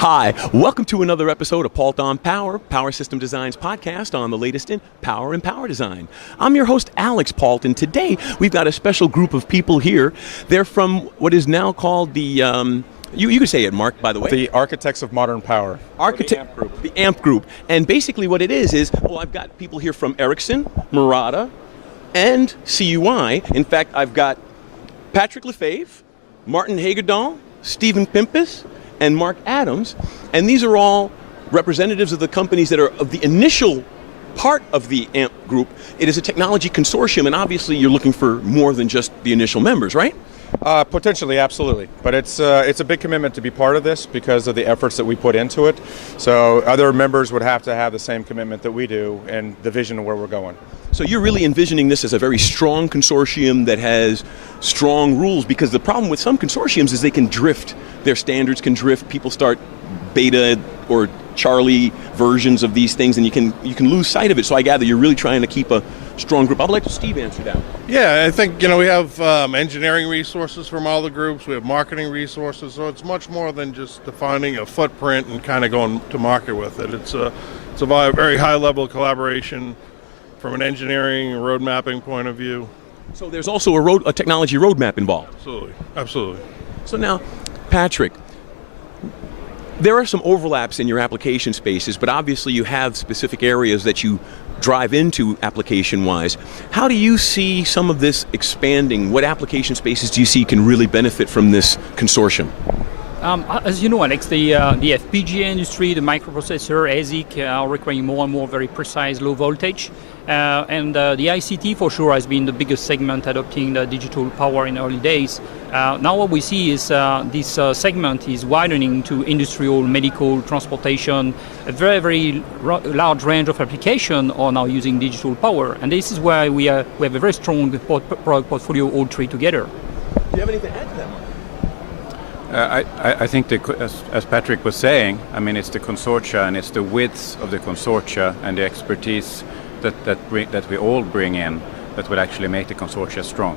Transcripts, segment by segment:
Hi, welcome to another episode of Paultre on Power System Design's podcast on the latest in power and power design. I'm your host, Alix Paultre, and today we've got a special group of people here. They're from what is now called the, you could say it, Mark, by the way. The Architects of Modern Power. The AMP Group. The AMP Group. And basically what it is, well, I've got people here from Ericsson, Murata, and CUI. In fact, I've got Patrick Lefebvre, Martin Hagedal, Stephen Pimpus, and Mark Adams, and these are all representatives of the companies that are of the initial part of the AMP group. It is a technology consortium, and obviously you're looking for more than just the initial members, right? Potentially, absolutely. But it's a big commitment to be part of this because of the efforts that we put into it. So other members would have to have the same commitment that we do and the vision of where we're going. So you're really envisioning this as a very strong consortium that has strong rules, because the problem with some consortiums is they can drift. Their standards can drift. People start beta or Charlie versions of these things, and you can lose sight of it. So I gather you're really trying to keep a strong group. I'd like to Steve answer that. Yeah, I think we have engineering resources from all the groups. We have marketing resources, so it's much more than just defining a footprint and kind of going to market with it. It's a very high level of collaboration from an engineering road mapping point of view. So there's also a technology roadmap involved. Absolutely. So now, Patrick, there are some overlaps in your application spaces, but obviously you have specific areas that you drive into application-wise. How do you see some of this expanding? What application spaces do you see can really benefit from this consortium? As you know, Alex, the FPGA industry, the microprocessor, ASIC are requiring more and more very precise low voltage. And the ICT for sure has been the biggest segment adopting the digital power in early days. Now what we see is this segment is widening to industrial, medical, transportation. A very, very large range of applications are now using digital power. And this is why we have a very strong product portfolio, all three together. Do you have anything to add to that, Mark? I think, as Patrick was saying, I mean, it's the consortia and it's the width of the consortia and the expertise that we all bring in that will actually make the consortia strong.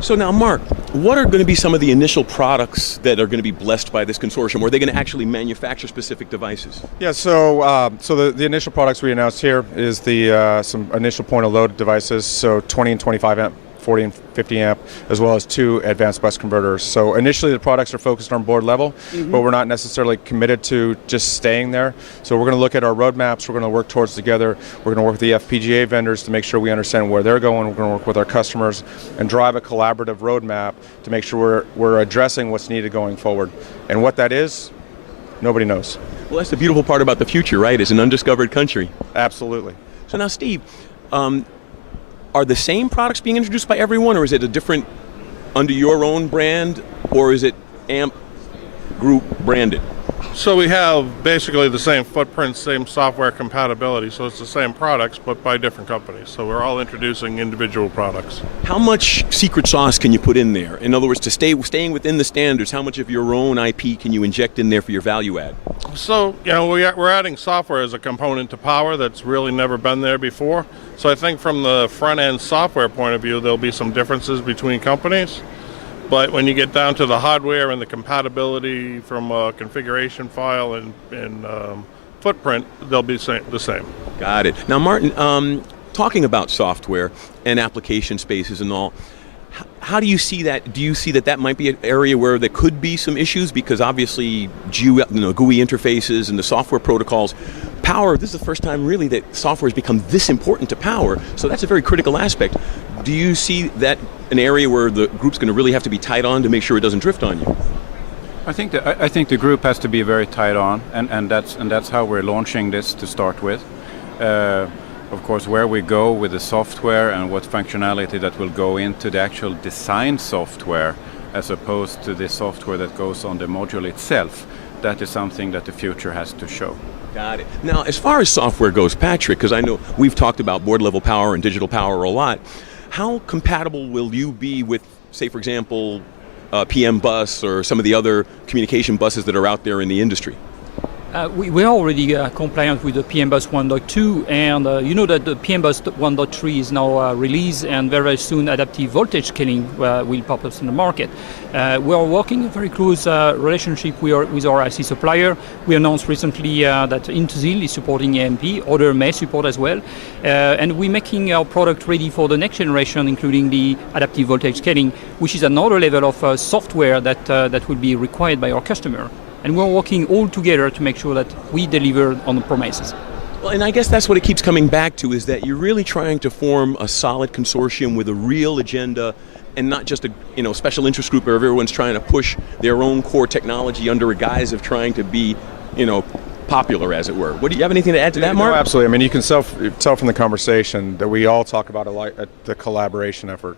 So now, Mark, what are going to be some of the initial products that are going to be blessed by this consortium? Or are they going to actually manufacture specific devices? Yeah, so the initial products we announced here is the some initial point of load devices, so 20 and 25 amp, 40 and 50 amp, as well as 2 advanced bus converters. So initially the products are focused on board level, but we're not necessarily committed to just staying there. So we're going to look at our roadmaps, we're going to work towards together, we're going to work with the FPGA vendors to make sure we understand where they're going, we're going to work with our customers and drive a collaborative roadmap to make sure we're addressing what's needed going forward. And what that is, nobody knows. Well, that's the beautiful part about the future, right? It's an undiscovered country. Absolutely. So now, Steve, are the same products being introduced by everyone, or is it a different under your own brand, or is it AMP Group branded? So we have basically the same footprint, same software compatibility, so it's the same products but by different companies. So we're all introducing individual products. How much secret sauce can you put in there? In other words, to staying within the standards, how much of your own IP can you inject in there for your value add? So, we're adding software as a component to power that's really never been there before. So I think from the front-end software point of view, there'll be some differences between companies. But when you get down to the hardware and the compatibility from a configuration file and footprint, they'll be the same. Got it. Now, Martin, talking about software and application spaces and all, how do you see that? Do you see that might be an area where there could be some issues? Because obviously GUI interfaces and the software protocols, power, this is the first time really that software has become this important to power, so that's a very critical aspect. Do you see that an area where the group's going to really have to be tight on to make sure it doesn't drift on you? I think the group has to be very tight on, and that's how we're launching this to start with. Of course, where we go with the software and what functionality that will go into the actual design software as opposed to the software that goes on the module itself, that is something that the future has to show. Got it. Now, as far as software goes, Patrick, because I know we've talked about board level power and digital power a lot, how compatible will you be with, say, for example, PM bus or some of the other communication buses that are out there in the industry? We are already compliant with the PMBus 1.2, and you know that the PMBus 1.3 is now released, and very soon adaptive voltage scaling will pop up in the market. We are working a very close relationship with our IC supplier. We announced recently that Intesil is supporting AMP, other may support as well, and we're making our product ready for the next generation, including the adaptive voltage scaling, which is another level of software that will be required by our customer. And we're working all together to make sure that we deliver on the promises. Well, and I guess that's what it keeps coming back to, is that you're really trying to form a solid consortium with a real agenda, and not just a special interest group where everyone's trying to push their own core technology under a guise of trying to be popular, as it were. Do you have anything to add to that, Mark? No, absolutely. I mean, you can tell from the conversation that we all talk about the collaboration effort.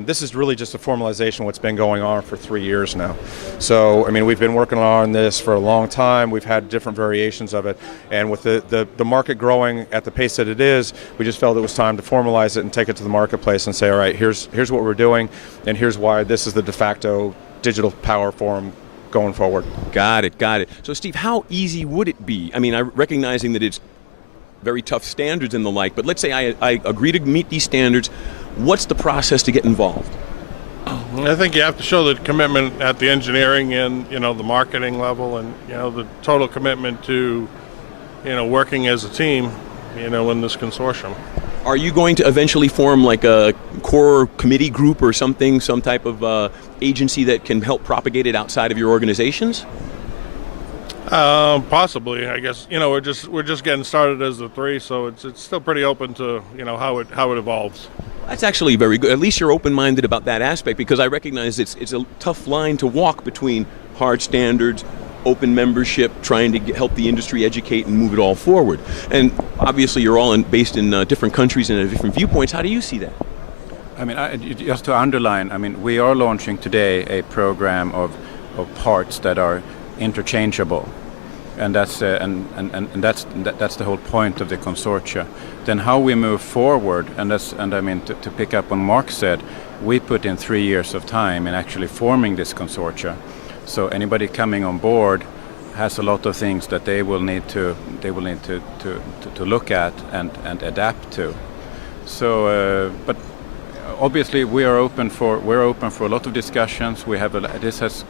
This is really just a formalization of what's been going on for 3 years now. So, I mean, we've been working on this for a long time. We've had different variations of it. And with the market growing at the pace that it is, we just felt it was time to formalize it and take it to the marketplace and say, all right, here's what we're doing, and here's why this is the de facto digital power forum going forward. Got it. So, Steve, how easy would it be? I mean, recognizing that it's very tough standards and the like, but let's say I agree to meet these standards. What's the process to get involved? I think you have to show the commitment at the engineering and the marketing level, and the total commitment to working as a team in this consortium. Are you going to eventually form like a core committee group or something, some type of agency that can help propagate it outside of your organizations? Possibly, I guess. We're just getting started as the three, so it's still pretty open to how it evolves. That's actually very good. At least you're open-minded about that aspect, because I recognize it's a tough line to walk between hard standards, open membership, trying to help the industry educate and move it all forward. And obviously you're all based in different countries and different viewpoints. How do you see that? I mean, just to underline, I mean, we are launching today a program of parts that are interchangeable, and that's the whole point of the consortia. Then how we move forward, and I mean, to pick up on Mark said, we put in 3 years of time in actually forming this consortia. So anybody coming on board has a lot of things that they will need to look at and adapt to. So, but obviously we are open for a lot of discussions. We have this has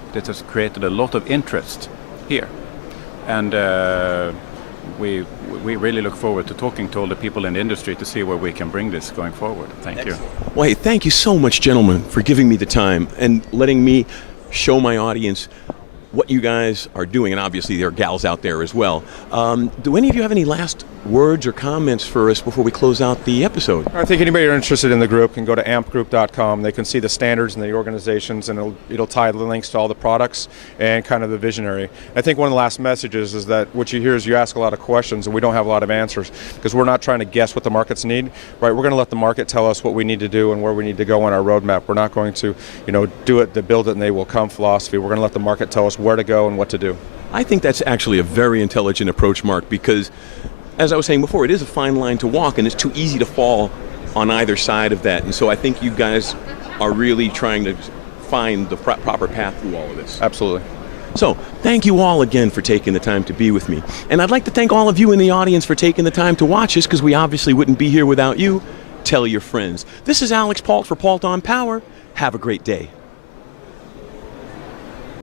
created a lot of interest here, and we really look forward to talking to all the people in the industry to see where we can bring this going forward. Thank you. Well, hey, thank you so much, gentlemen, for giving me the time and letting me show my audience what you guys are doing, and obviously there are gals out there as well. Do any of you have any last words or comments for us before we close out the episode? I think anybody who's interested in the group can go to ampgroup.com. They can see the standards and the organizations, and it'll tie the links to all the products and kind of the visionary. I think one of the last messages is that what you hear is you ask a lot of questions and we don't have a lot of answers, because we're not trying to guess what the markets need. Right? We're going to let the market tell us what we need to do and where we need to go on our roadmap. We're not going to, do it, to build it, and they will come philosophy. We're going to let the market tell us where to go and what to do. I think that's actually a very intelligent approach, Mark, because as I was saying before, it is a fine line to walk, and it's too easy to fall on either side of that. And so I think you guys are really trying to find the proper path through all of this. Absolutely. So thank you all again for taking the time to be with me. And I'd like to thank all of you in the audience for taking the time to watch us, because we obviously wouldn't be here without you. Tell your friends. This is Alix Paultre for Paultre on Power. Have a great day.